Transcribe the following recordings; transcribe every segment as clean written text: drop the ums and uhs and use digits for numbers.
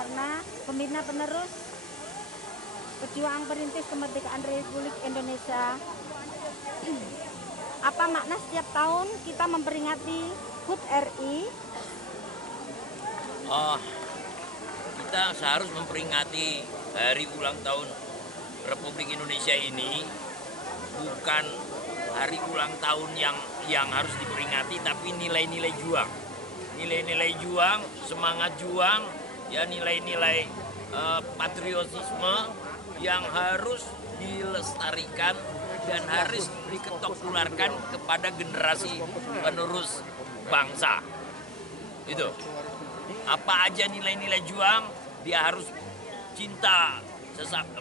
Karna pembina penerus pejuang perintis kemerdekaan Republik Indonesia. Apa makna setiap tahun kita memperingati HUT RI? Kita seharus memperingati hari ulang tahun Republik Indonesia ini bukan hari ulang tahun yang harus diperingati, tapi nilai-nilai juang. Nilai-nilai juang, semangat juang, ya nilai-nilai patriotisme yang harus dilestarikan dan harus diketok-tularkan kepada generasi penerus bangsa. Itu. Apa aja nilai-nilai juang, dia harus cinta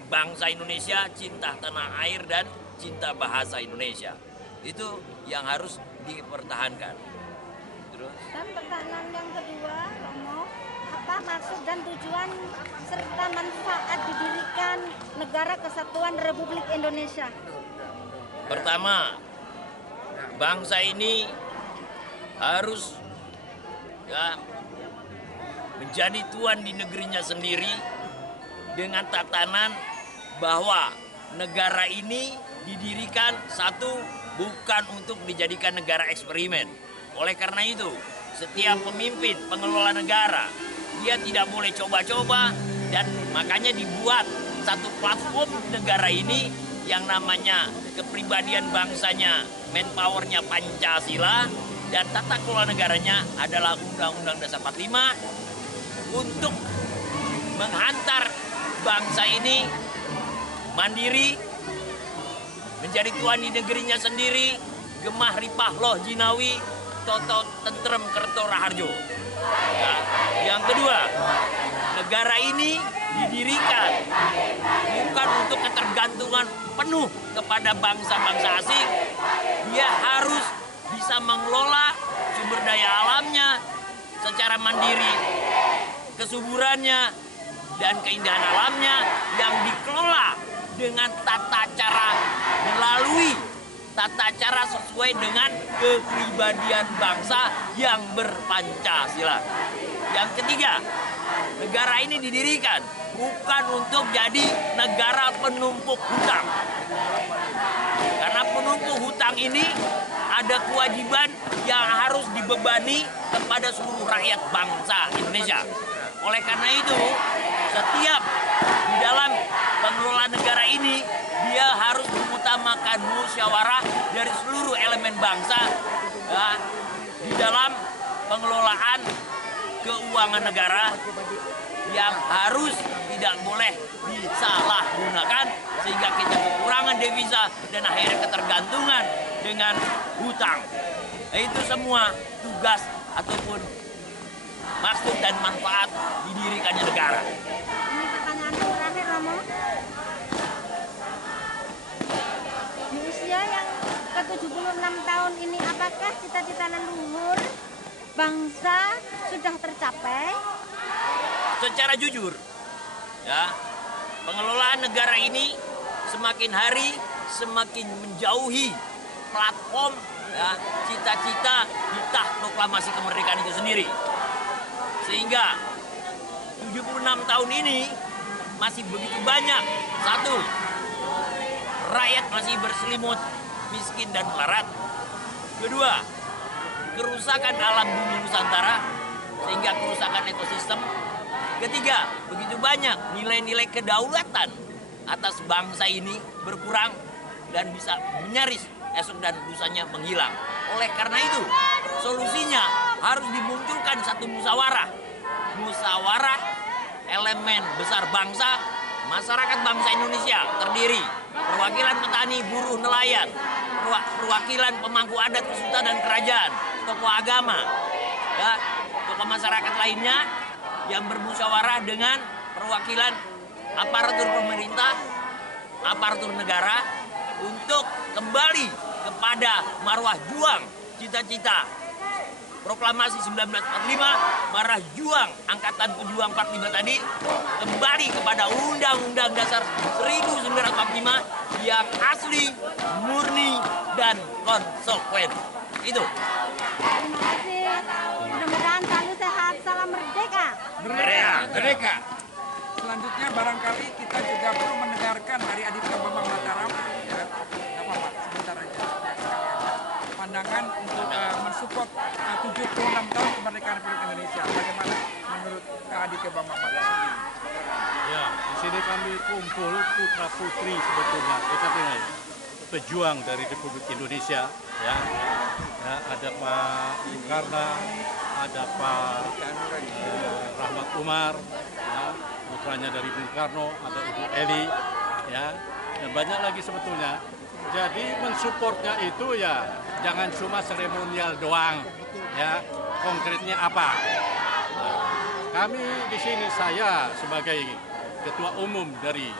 bangsa Indonesia, cinta tanah air, dan cinta bahasa Indonesia. Itu yang harus dipertahankan. Terus. Dan pertanyaan yang kedua, Romo, apa maksud dan tujuan serta manfaat didirikan Negara Kesatuan Republik Indonesia? Pertama, bangsa ini harus menjadi tuan di negerinya sendiri dengan tatanan bahwa negara ini didirikan satu bukan untuk dijadikan negara eksperimen. Oleh karena itu, setiap pemimpin pengelola negara dia tidak boleh coba-coba, dan makanya dibuat satu platform negara ini yang namanya kepribadian bangsanya, manpowernya Pancasila, dan tata kelola negaranya adalah Undang-Undang Dasar 45 untuk menghantar bangsa ini mandiri, menjadi tuan di negerinya sendiri, gemah ripah loh jinawi, toto tentrem kerto raharjo. Ya. Yang kedua, negara ini didirikan bukan untuk ketergantungan penuh kepada bangsa-bangsa asing. Dia harus bisa mengelola sumber daya alamnya secara mandiri, kesuburannya dan keindahan alamnya yang dikelola dengan tata cara, melalui tata cara sesuai dengan kepribadian bangsa yang berpancasila. Yang ketiga, negara ini didirikan bukan untuk jadi negara penumpuk hutang. Karena penumpuk hutang ini ada kewajiban yang harus dibebani kepada seluruh rakyat bangsa Indonesia. Oleh karena itu, setiap di dalam pengelolaan negara ini, dia harus mengutamakan musyawarah dari seluruh elemen bangsa di dalam pengelolaan keuangan negara yang harus tidak boleh disalahgunakan sehingga kita kekurangan devisa dan akhirnya ketergantungan dengan hutang. Itu semua tugas ataupun maksud dan manfaat didirikannya negara. Ini pertanyaan terakhir, Romo. Di usia yang ke-76 tahun ini, apakah cita-cita leluhur bangsa sudah tercapai? Secara jujur, ya, pengelolaan negara ini semakin hari semakin menjauhi platform ya, cita-cita hitah proklamasi kemerdekaan itu sendiri. Sehingga 76 tahun ini masih begitu banyak. Satu, rakyat masih berselimut miskin dan melarat. Kedua, kerusakan alam bumi Nusantara sehingga kerusakan ekosistem. Ketiga, begitu banyak nilai-nilai kedaulatan atas bangsa ini berkurang dan bisa nyaris esok dan lusanya menghilang. Oleh karena itu, solusinya harus dimunculkan satu musyawarah. Musyawarah elemen besar bangsa, masyarakat bangsa Indonesia terdiri perwakilan petani, buruh, nelayan, perwakilan pemangku adat, kesultanan dan kerajaan, tokoh agama, ya, tokoh masyarakat lainnya yang bermusyawarah dengan perwakilan aparatur pemerintah, aparatur negara untuk kembali kepada marwah juang cita-cita proklamasi 1945, marwah juang Angkatan Pejuang 45 tadi kembali kepada Undang-Undang Dasar 1945 yang asli, murni, dan konsekuen. Itu. Terima kasih. Mudah-mudahan selalu sehat. Salam merdeka. Merdeka. Merdeka. Selanjutnya barangkali kita juga perlu mendengarkan dari Aditya Bambang Mataram, ya, nggak apa-apa, sebentar aja, ya, sekalian. Pandangan untuk mensupport 76 tahun kemerdekaan Republik Indonesia. Bagaimana menurut Kak Aditya Bambang Mataram? Ya, di sini kami kumpul putra putri sebetulnya, kita tinggal pejuang dari Republik Indonesia, ya, ada Pak Soekarno, ada Pak Rahmat Umar, ya, putranya dari Bung Karno, ada Ibu Eli, ya, dan banyak lagi sebetulnya. Jadi mensupportnya itu ya jangan cuma seremonial doang, ya, konkretnya apa? Nah, kami di sini, saya sebagai Ketua Umum dari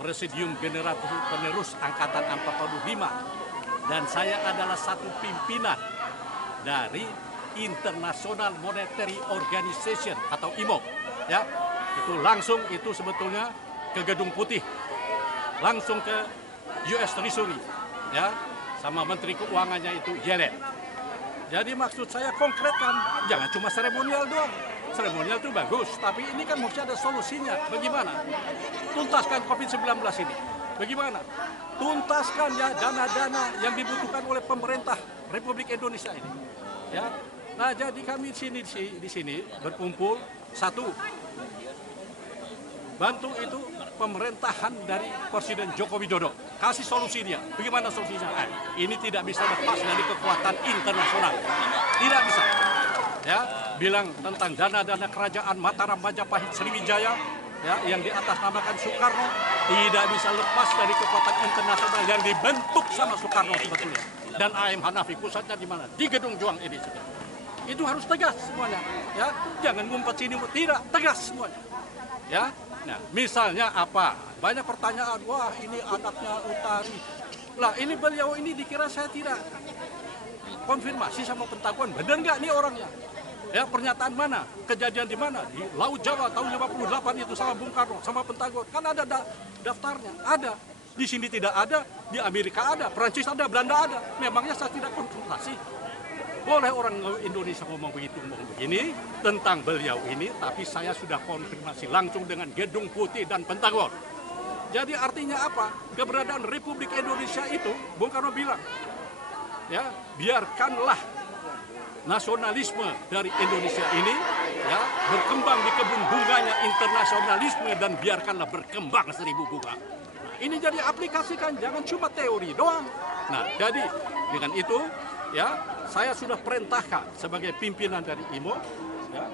Presidium Generasi Penerus Angkatan 45, dan saya adalah satu pimpinan dari International Monetary Organization atau IMO, ya, itu langsung itu sebetulnya ke Gedung Putih, langsung ke US Treasury, ya, sama Menteri Keuangannya itu Yellen. Jadi maksud saya konkretkan, jangan cuma seremonial doang. Seremonial itu bagus, tapi ini kan mesti ada solusinya. Bagaimana? Tuntaskan COVID-19 ini. Bagaimana? Tuntaskan ya dana-dana yang dibutuhkan oleh pemerintah Republik Indonesia ini. Ya. Nah, jadi kami di sini berkumpul satu, bantu itu pemerintahan dari Presiden Joko Widodo. Kasih solusinya. Bagaimana solusinya? Ini tidak bisa lepas dari kekuatan internasional. Tidak bisa. Ya, bilang tentang dana-dana kerajaan Mataram, Majapahit, Sriwijaya, ya, yang diatasnamakan Soekarno, tidak bisa lepas dari kekuatan internasional yang dibentuk sama Soekarno sebetulnya. Dan AM Hanafi pusatnya di mana? Di Gedung Juang ini. Itu harus tegas semuanya. Ya, jangan ngumpet sini, tidak, tegas semuanya. Ya, nah, misalnya apa? Banyak pertanyaan, wah ini anaknya Utari. Lah, ini beliau ini dikira saya tidak konfirmasi sama Pentagon, benar nggak nih orangnya? Ya, pernyataan mana? Kejadian di mana? Di Laut Jawa tahun 58 itu sama Bung Karno, sama Pentagon. Kan ada daftarnya, ada. Di sini tidak ada, di Amerika ada, Perancis ada, Belanda ada. Memangnya saya tidak konsultasi? Boleh orang Indonesia ngomong begitu, ngomong begini tentang beliau ini, tapi saya sudah konfirmasi langsung dengan Gedung Putih dan Pentagon. Jadi artinya apa? Keberadaan Republik Indonesia itu, Bung Karno bilang, ya, biarkanlah nasionalisme dari Indonesia ini, ya, berkembang di kebun bunganya internasionalisme, dan biarkanlah berkembang 1000 bunga. Nah, ini jadi aplikasikan, jangan cuma teori doang. Nah, jadi dengan itu, ya, saya sudah perintahkan sebagai pimpinan dari IMO, ya,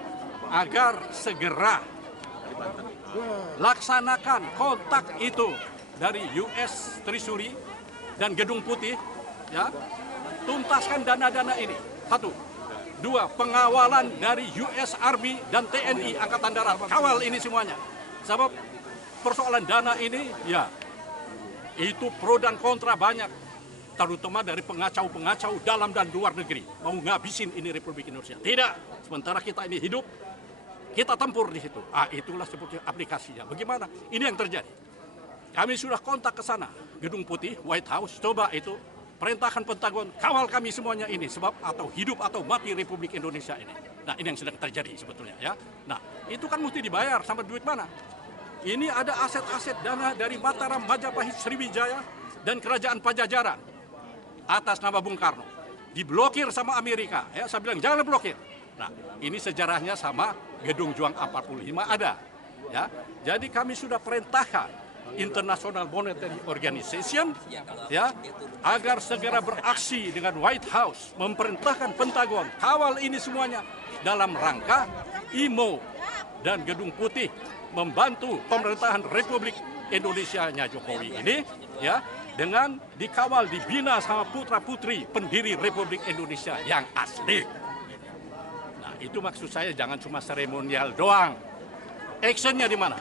agar segera laksanakan kontak itu dari US Treasury dan Gedung Putih, ya, tuntaskan dana-dana ini. Satu. Dua, pengawalan dari US Army dan TNI Angkatan Darat. Kawal ini semuanya. Sebab persoalan dana ini, ya, itu pro dan kontra banyak. Terutama dari pengacau-pengacau dalam dan luar negeri. Mau ngabisin ini Republik Indonesia. Tidak. Sementara kita ini hidup, kita tempur di situ. Itulah sebetulnya aplikasinya. Bagaimana? Ini yang terjadi. Kami sudah kontak ke sana. Gedung Putih, White House, coba itu. Perintahkan Pentagon, kawal kami semuanya ini, sebab atau hidup atau mati Republik Indonesia ini. Nah, ini yang sedang terjadi sebetulnya, ya. Nah, itu kan mesti dibayar sama duit mana? Ini ada aset-aset dana dari Mataram, Majapahit, Sriwijaya, dan Kerajaan Pajajaran atas nama Bung Karno. Diblokir sama Amerika, ya. Saya bilang jangan blokir. Nah, ini sejarahnya sama Gedung Juang 45 ada, ya. Jadi kami sudah perintahkan International Monetary Organization, ya, agar segera beraksi dengan White House, memerintahkan Pentagon kawal ini semuanya dalam rangka IMO dan Gedung Putih membantu pemerintahan Republik Indonesia-nya Jokowi ini, ya, dengan dikawal, dibina sama putra-putri pendiri Republik Indonesia yang asli. Nah, itu maksud saya, jangan cuma seremonial doang. Actionnya di mana?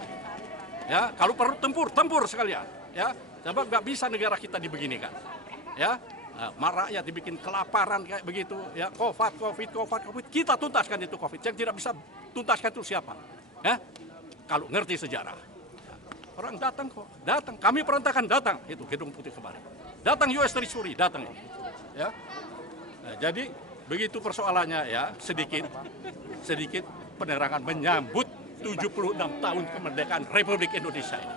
Ya, kalau perlu tempur sekalian. Ya, sebab nggak bisa negara kita dibeginikan. Ya, rakyat dibikin kelaparan kayak begitu. Ya, COVID. Kita tuntaskan itu COVID. Yang tidak bisa tuntaskan itu siapa? Ya, kalau ngerti sejarah. Ya, orang datang kok, datang. Kami perintahkan datang itu Gedung Putih kemarin. Datang US Treasury, datang. Ya, nah, jadi begitu persoalannya, ya, sedikit penerangan menyambut 76 tahun kemerdekaan Republik Indonesia ini.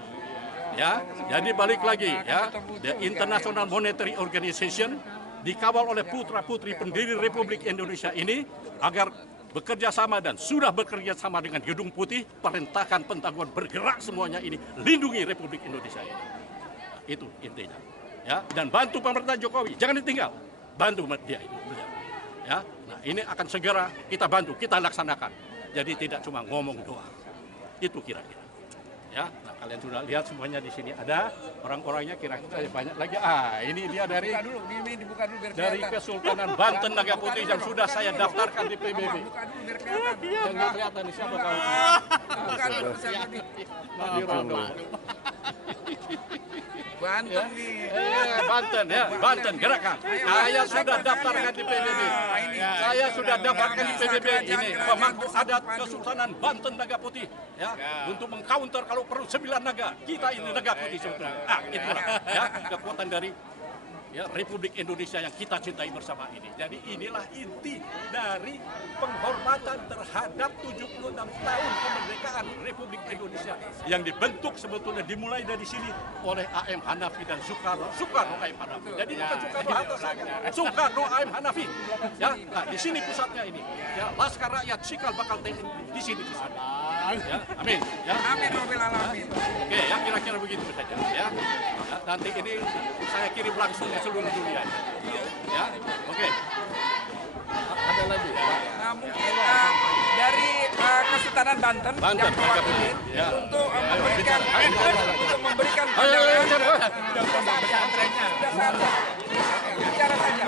Ya, jadi balik lagi ya, the International Monetary Organization dikawal oleh putra-putri pendiri Republik Indonesia ini agar bekerja sama dan sudah bekerja sama dengan Gedung Putih, perintahkan Pentagon bergerak semuanya ini, lindungi Republik Indonesia ini. Nah, itu intinya. Ya, dan bantu pemerintahan Jokowi, jangan ditinggal, bantu dia itu. Ya, nah ini akan segera kita bantu, kita laksanakan. Jadi tidak cuma ngomong doang. Itu kira-kira. Ya, nah kalian sudah lihat semuanya di sini ada orang-orangnya kira-kira banyak lagi. Ini dia dari dibuka dulu biar dari kelihatan. Kesultanan Banten Naga Putih yang sudah saya daftarkan di PBB. Buka dulu biar kelihatan. Yang nggak kelihatan nih siapa tahu. Buka dulu siapa nih? Nadi Rondo. Banten nih. Banten ya, Banten gerakan. Saya sudah daftarkan di PBB. Saya sudah daftarkan di PBB ini pemangku adat Kesultanan Banten Naga Putih ya untuk mengcounter kalau perlu 9 naga. Kita ini Naga Putih sebetulnya. Itulah ya kekuatan dari ya Republik Indonesia yang kita cintai bersama ini. Jadi inilah inti dari penghormatan terhadap 76 tahun kemerdekaan Republik Indonesia yang dibentuk sebetulnya dimulai dari sini oleh A.M. Hanafi dan Soekarno A.M. Hanafi. Jadi bukan Soekarno Hatta saja, Soekarno A.M. Hanafi. Ya, nah di sini pusatnya ini. Ya, Laskar Rakyat Cikal Bakal TNI di sini pusatnya. Ya, amin. Ya, Amin Rabbil Alamin. Oke, ya kira-kira begitu saja. Ya, nanti ini saya kirim langsung ke seluruh dunia. Ya, oke. Ada lagi? Nah, mungkin dari Kesultanan Banten yang mewakili ya. untuk memberikan pandangan. Bicara saja.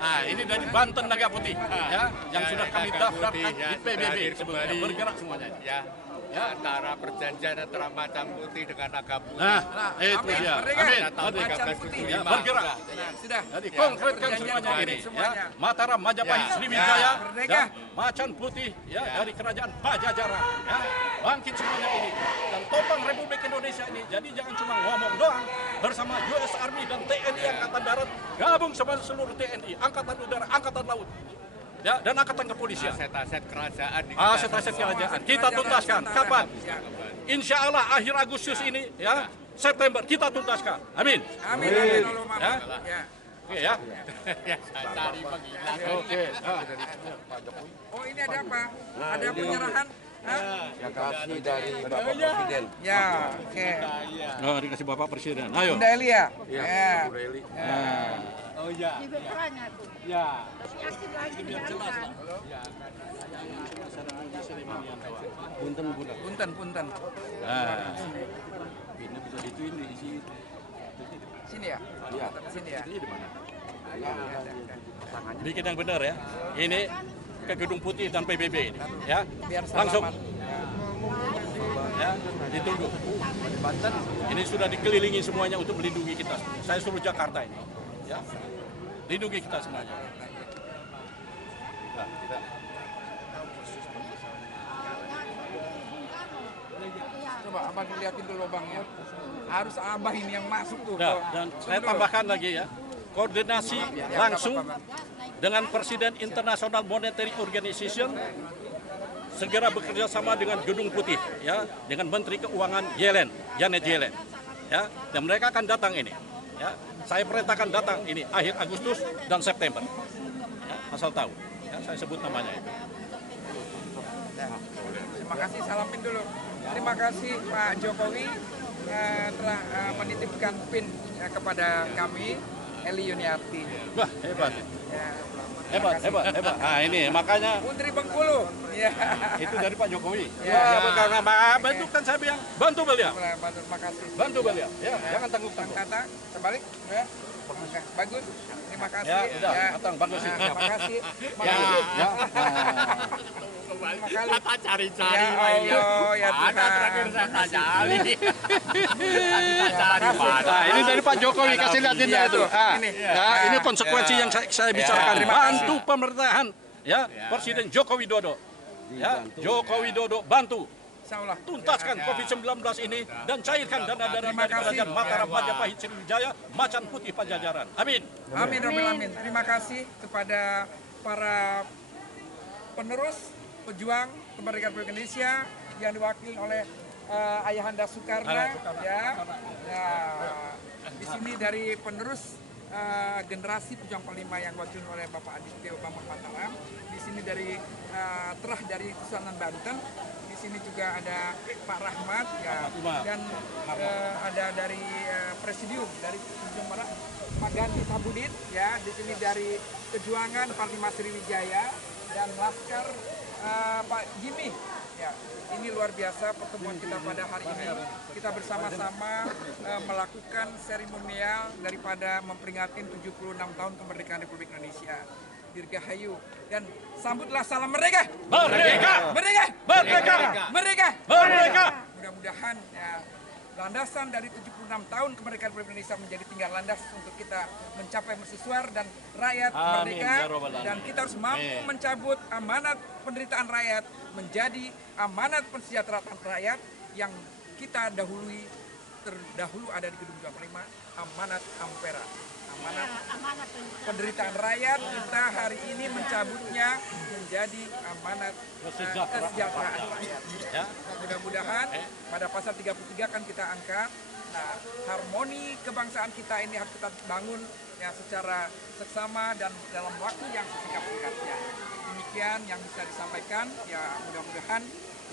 Nah, ini dari Banten Naga Putih, ya, yang sudah kami daftarkan di PBB sebelumnya, bergerak semuanya. Ya, antara perjanjian antara Macan Putih dengan Naga Putih. Nah, itu dia. Amin. Macan Putih. Ya, bergerak. Sudah. Jadi konkretkan semuanya ini, ya. Mataram, Majapahit, Sriwijaya, dan Macan Putih, ya, dari Kerajaan Pajajaran, ya. Bangkit semuanya ini dan topang Republik Indonesia ini. Jadi jangan cuma ngomong doang, bersama US Army dan TNI Angkatan Darat gabung sama seluruh TNI, Angkatan Udara, Angkatan Laut. Ya, dan Angkatan Kepolisian. Aset-aset kerajaan. Aset-aset kerajaan kita tuntaskan. Kapan? Insya Allah akhir Agustus ini, ya, September kita tuntaskan. Amin. Amin. Ya. Oke ya. Cari penghilang. Oke. Oh, ini ada apa? Ada penyerahan? Yang kasih dari Bapak Presiden. Ya, oke. Oh, dikasih Bapak Presiden. Ayo. Bunda Eli ya? Iya, Bu Reli. Oh iya. Ya. Punten. Nah, Ini bisa dituin di sini. Sini ya? Iya. Sini ya? Ini di mana? bikin yang benar ya. Ini ke Gedung Putih dan PBB ini, ya. Biar Langsung. selamat. Ya, ditunggu. Banten, ini sudah dikelilingi semuanya untuk melindungi kita. Saya suruh Jakarta ini, ya. Lindungi kita semuanya. Nah, Coba abang liatin dulu lubangnya. Harus abah ini yang masuk tuh. Nah, dan saya tambahkan lagi ya, koordinasi langsung dengan Presiden International Monetary Organization segera bekerja sama dengan Gedung Putih, ya, dengan Menteri Keuangan Janet Yellen, ya, dan mereka akan datang ini, ya, saya perintahkan datang ini akhir Agustus dan September, ya, asal tahu, ya, saya sebut namanya itu. Terima kasih, salamin dulu. Terima kasih Pak Jokowi telah menitipkan PIN kepada kami, Eli Yuniarti. Wah, hebat, Ya, hebat. Nah ini makanya Putri Bengkulu. Ya. itu dari Pak Jokowi. Ya. Ya, karena bantu kan saya bilang, bantu beliau, Terima kasih. bantu beliau, ya, jangan Bang tanggung-tanggung. Tata, terbalik. Ya. Oke, bagus. Terima kasih. Ya, udah, matang, bagus itu. Terima kasih. Ya, ya. Terima kasih. Kata cari-cari. Ya Allah, ya Ada Tuhan. terakhir saya cari. Cari Nah, ini dari Pak Jokowi, kasih lihatin Iya, itu. tuh. Ah, Ini. ya, ini konsekuensi yang saya bicarakan. Terima kasih. Bantu pemerintahan, ya, Presiden Joko Widodo. Ya, Joko Widodo bantu Insya Allah. Tuntaskan COVID-19 ini dan cairkan dana-dana Terima dari kasih. Kerajaan Mataram, Majapahit, Sriwijaya, Macan Putih, Pajajaran. Amin. Amin, Rabbil Alamin. Terima kasih kepada para penerus pejuang kemerdekaan Republik Indonesia yang diwakili oleh Ayahanda Soekarno. Ya, di sini dari penerus generasi pejuang Panglima yang diwakili oleh Bapak Aditya Bambang Mataram. Di sini dari terah dari Kesultanan Banten. Di sini juga ada Pak Rahmat ya, dan ada dari Presidium dari Ujung Barat Pak Gandhi Sabudin ya. Di sini dari Kejuangan Panglima Sriwijaya dan Laskar Pak Jimmy ya. Ini luar biasa pertemuan kita pada hari ini. Kita bersama-sama melakukan seremonial daripada memperingati 76 tahun kemerdekaan Republik Indonesia. Dirgahayu dan sambutlah salam merdeka. Merdeka! Merdeka! Merdeka! Merdeka! Merdeka! Mudah-mudahan ya landasan dari 76 tahun kemerdekaan Republik Indonesia menjadi tinggal landas untuk kita mencapai mercusuar dan rakyat Amin, merdeka, ya Rabbal Alamin. dan kita harus mampu Amin. mencabut amanat penderitaan rakyat menjadi amanat kesejahteraan rakyat yang kita terdahulu ada di Gedung 25, amanat Ampera. Amanat penderitaan rakyat, kita hari ini mencabutnya menjadi amanat kesejahteraan rakyat. Ya. Mudah-mudahan pada pasal 33 kan kita angkat. Nah, harmoni kebangsaan kita ini harus kita bangun ya secara seksama dan dalam waktu yang sesingkat-singkatnya. Demikian yang bisa disampaikan. Ya, mudah-mudahan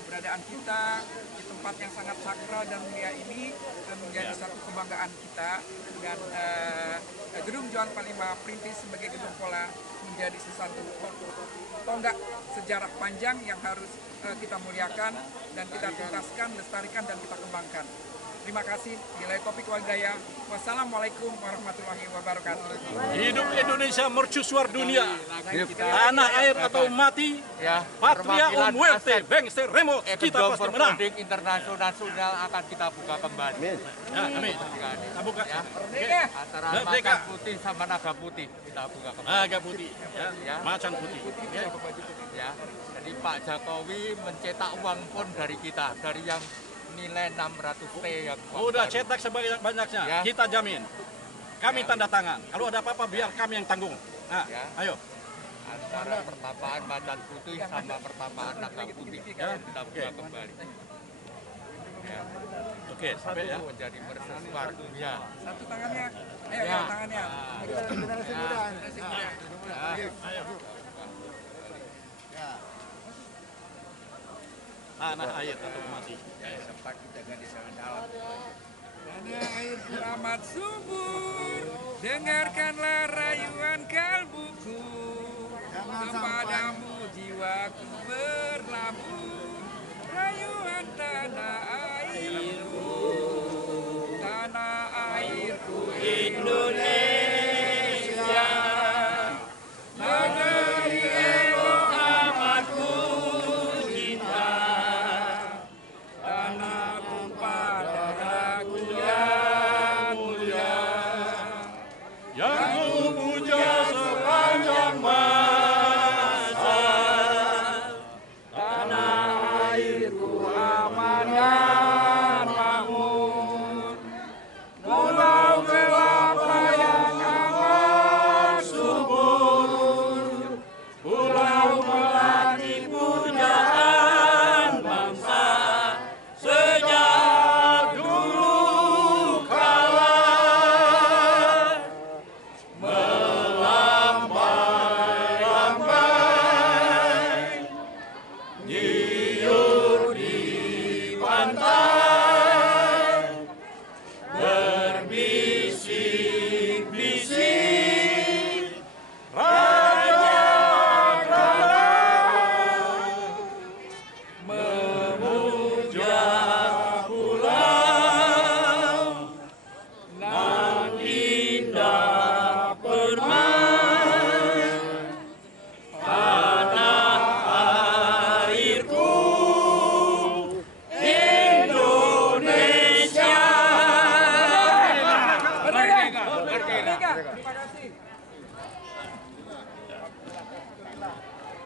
keberadaan kita di tempat yang sangat sakral dan mulia ini menjadi satu kebanggaan kita, dan Gedung Juang Panglima Perintis sebagai gedung pola menjadi sesuatu tonggak sejarah panjang yang harus kita muliakan dan kita tuntaskan, lestarikan dan kita kembangkan. Terima kasih. Billahi taufiq wal hidayah. Wassalamualaikum warahmatullahi wabarakatuh. Hidup Indonesia mercusuar dunia. Tanah air atau mati. Patria o muerte, venceremos. Kita pasti menang. Internasional akan kita buka kembali. Ya, amin. Kita buka. Merdeka. Antara Merdeka. macan putih sama naga putih kita buka kembali. Naga putih, ya. Macan putih. Ya. Ya. Jadi Pak Jokowi mencetak uang pun dari kita, dari yang nilai 600 T yang Udah baru. cetak sebanyak-banyaknya, Ya. kita jamin. Kami tanda tangan. Kalau ada apa-apa biar kami yang tanggung. Nah, Ya. ayo. Antara pertapaan macan putih sama pertapaan naga putih Ya. kita buka kembali. Ya. Oke, sampai ya. Itu menjadi mercusuar dunia. Satu tangannya. Ayo, Ya. tangannya. Generasi muda. Tanah air atau mati. Sempat dijaga di sana dalam. Tanah air amat subur, dengarkanlah rayuan kalbuku. Kepadamu jiwaku berlabuh, rayuan tanah airku. Tanah airku Indonesia.